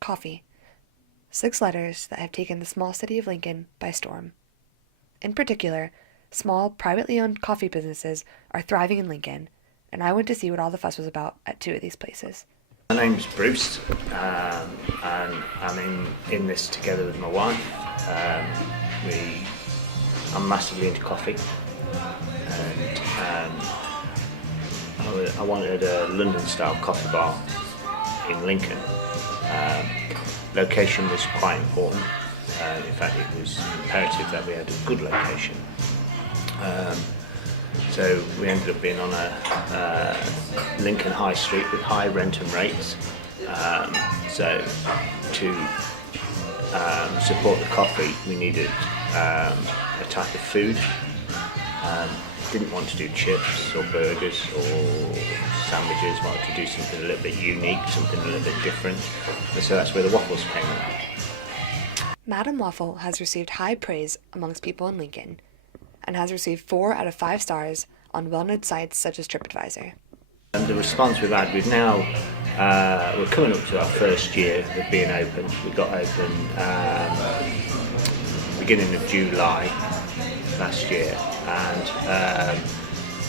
coffee. 6 letters that have taken the small city of Lincoln by storm. In particular, small, privately owned coffee businesses are thriving in Lincoln, and I went to see what all the fuss was about at 2 of these places. My name's Bruce, and I'm in this together with my wife. I'm massively into coffee, and I wanted a London-style coffee bar in Lincoln. Location was quite important. In fact, it was imperative that we had a good location. So we ended up being on a Lincoln High Street with high rental rates. So to support the coffee, we needed a type of food. Didn't want to do chips or burgers or sandwiches. Wanted to do something a little bit unique, something a little bit different. And so that's where the waffles came in. Madam Waffle has received high praise amongst people in Lincoln, and has received 4 out of 5 stars on well-known sites such as TripAdvisor. And the response we've had, we're coming up to our first year of being open. We got open beginning of July last year, and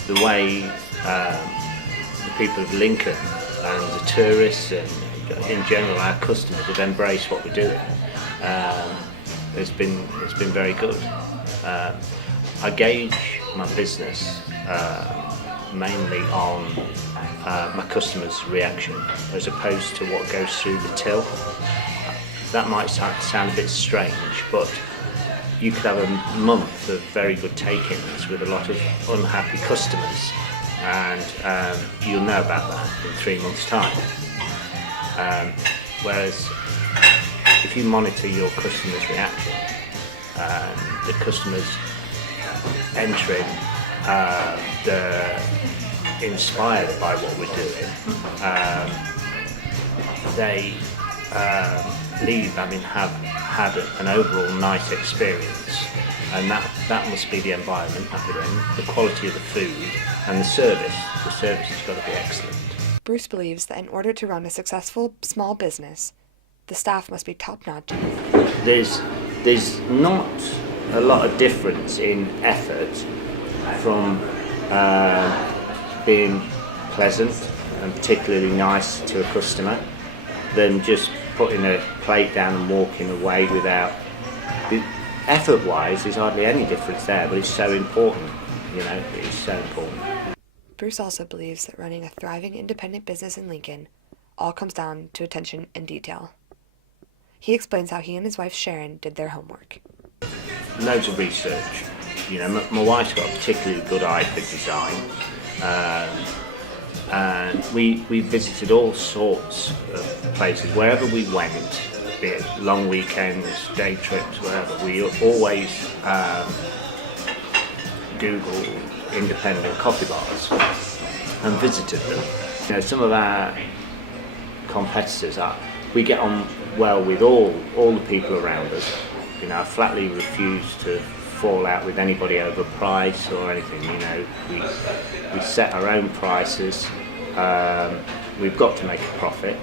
the way the people of Lincoln and the tourists and in general our customers have embraced what we're doing, it's been very good. I gauge my business mainly on my customers' reaction as opposed to what goes through the till. That might sound a bit strange, but you could have a month of very good takings with a lot of unhappy customers, and you'll know about that in 3 months' time. Whereas if you monitor your customers' reaction, the customers entering, they're inspired by what we're doing. They leave having have had an overall nice experience, and that must be the environment that we're in, the quality of the food and the service. The service has got to be excellent. Bruce believes that in order to run a successful small business, the staff must be top-notch. There's not a lot of difference in effort from being pleasant and particularly nice to a customer than just putting a plate down and walking away without. Effort-wise, there's hardly any difference there, but it's so important, it's so important. Bruce also believes that running a thriving independent business in Lincoln all comes down to attention and detail. He explains how he and his wife Sharon did their homework. Loads of research. My wife's got a particularly good eye for design, and we visited all sorts of places wherever we went, be it long weekends, day trips, wherever. We always Google independent coffee bars and visited them. Some of our competitors we get on well with all the people around us. I flatly refuse to fall out with anybody over price or anything. We set our own prices. We've got to make a profit,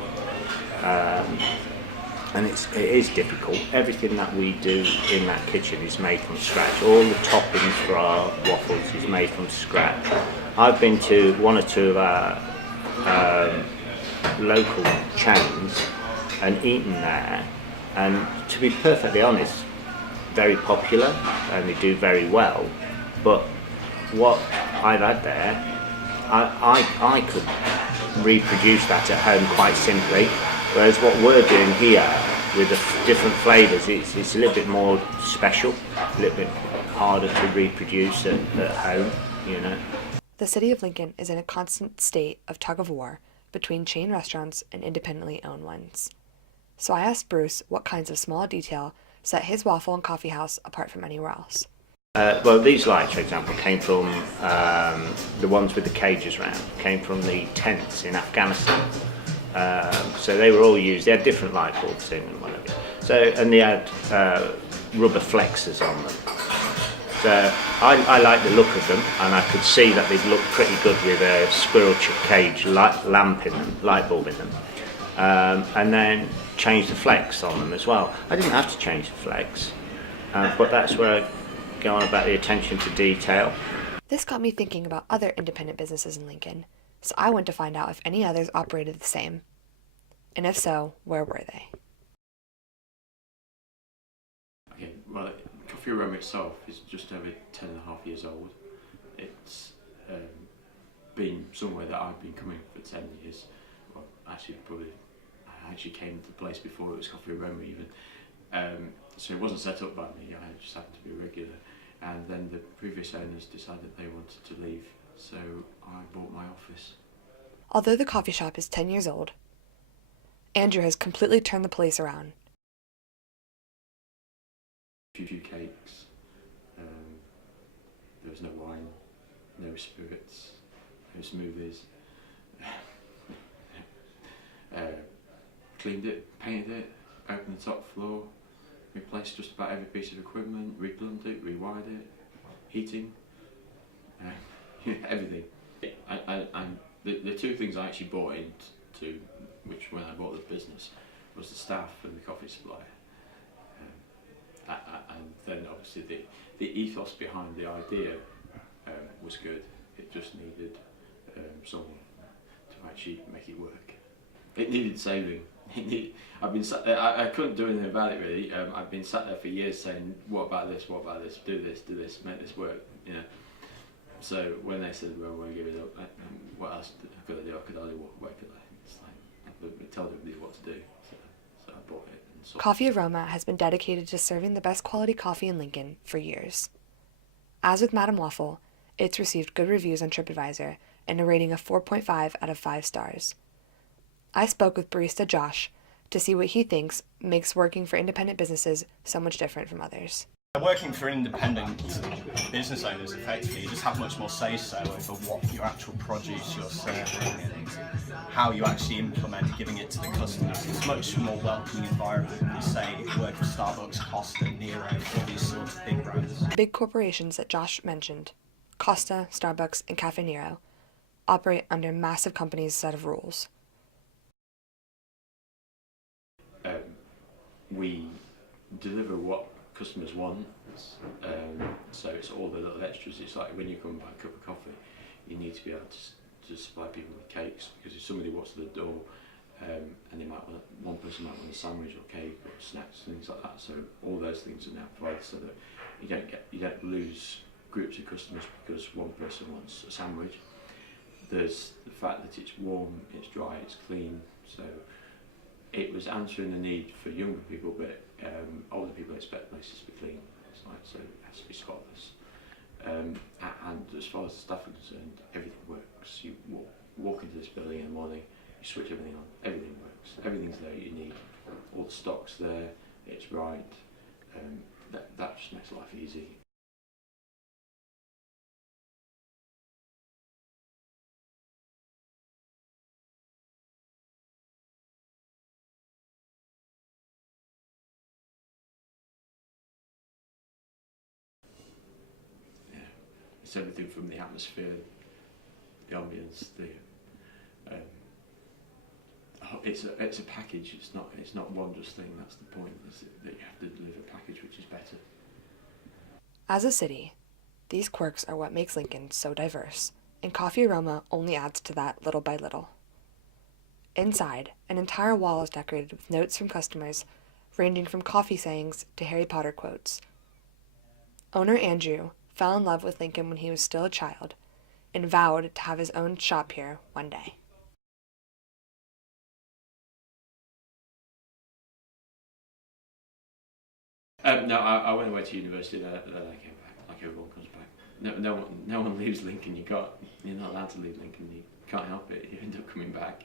and it is difficult. Everything that we do in that kitchen is made from scratch. All the toppings for our waffles is made from scratch. I've been to 1 or 2 of our local chains and eaten there, and to be perfectly honest, very popular and they do very well, but what I've had there, I could reproduce that at home quite simply, whereas what we're doing here with the different flavours, it's a little bit more special, a little bit harder to reproduce at home. The city of Lincoln is in a constant state of tug-of-war between chain restaurants and independently owned ones. So I asked Bruce what kinds of small detail set his waffle and coffee house apart from anywhere else. Well, these lights, for example, came from the ones with the cages round, came from the tents in Afghanistan. So they were all used, they had different light bulbs in and whatever. And they had rubber flexors on them. So I like the look of them, and I could see that they'd look pretty good with a squirrel cage light bulb in them. And then change the flex on them as well. I didn't have to change the flex, but that's where I go on about the attention to detail. This got me thinking about other independent businesses in Lincoln, so I went to find out if any others operated the same. And if so, where were they? Okay, well, Coffee Aroma itself is just over 10.5 years old. It's been somewhere that I've been coming for 10 years. Well, actually, I actually came to the place before it was Coffee Aroma even. So it wasn't set up by me, I just happened to be a regular. And then the previous owners decided they wanted to leave, so I bought my office. Although the coffee shop is 10 years old, Andrew has completely turned the place around. A few cakes, there was no wine, no spirits, no smoothies. Cleaned it, painted it, opened the top floor, replaced just about every piece of equipment, replumbed it, rewired it, heating, everything. And the two things I actually bought into, which when I bought the business, was the staff and the coffee supply. And then obviously the ethos behind the idea was good. It just needed someone to actually make it work. It needed saving. I've been sat there, I couldn't do anything about it really. I've been sat there for years saying, what about this, do this, make this work, you know. So when they said, well, we'll give it up, what else could I do? I could only walk away, could I? It's like, I told everybody what to do, so I bought it. And Coffee Aroma has been dedicated to serving the best quality coffee in Lincoln for years. As with Madam Waffle, it's received good reviews on TripAdvisor and a rating of 4.5 out of 5 stars. I spoke with barista Josh to see what he thinks makes working for independent businesses so much different from others. Working for independent business owners, effectively, you just have much more say-so over what your actual produce you're serving and how you actually implement giving it to the customers. It's a much more welcoming environment than, say, if you work for Starbucks, Costa, Nero, all these sorts of big brands. Big corporations that Josh mentioned, Costa, Starbucks, and Cafe Nero, operate under massive companies' set of rules. We deliver what customers want, so it's all the little extras. It's like when you come buy a cup of coffee, you need to be able to supply people with cakes, because if somebody walks to the door and they might want, one person might want a sandwich or cake or snacks, things like that. So all those things are now provided so that you don't lose groups of customers because one person wants a sandwich. There's the fact that it's warm, it's dry, it's clean. So it was answering the need for younger people, but older people expect places to be clean. It's like, so it has to be spotless. And as far as the staff are concerned, everything works. You walk into this building in the morning, you switch everything on, everything works. Everything's there you need. All the stock's there, it's right. That just makes life easy. It's everything from the atmosphere, the ambience, it's a package. It's not one just thing. That's the point. Is that you have to deliver a package which is better. As a city, these quirks are what makes Lincoln so diverse, and Coffee Aroma only adds to that little by little. Inside, an entire wall is decorated with notes from customers, ranging from coffee sayings to Harry Potter quotes. Owner Andrew fell in love with Lincoln when he was still a child and vowed to have his own shop here one day. No, I went away to university, then I came back, like everyone comes back. No one leaves Lincoln. You're not allowed to leave Lincoln. You can't help it. You end up coming back.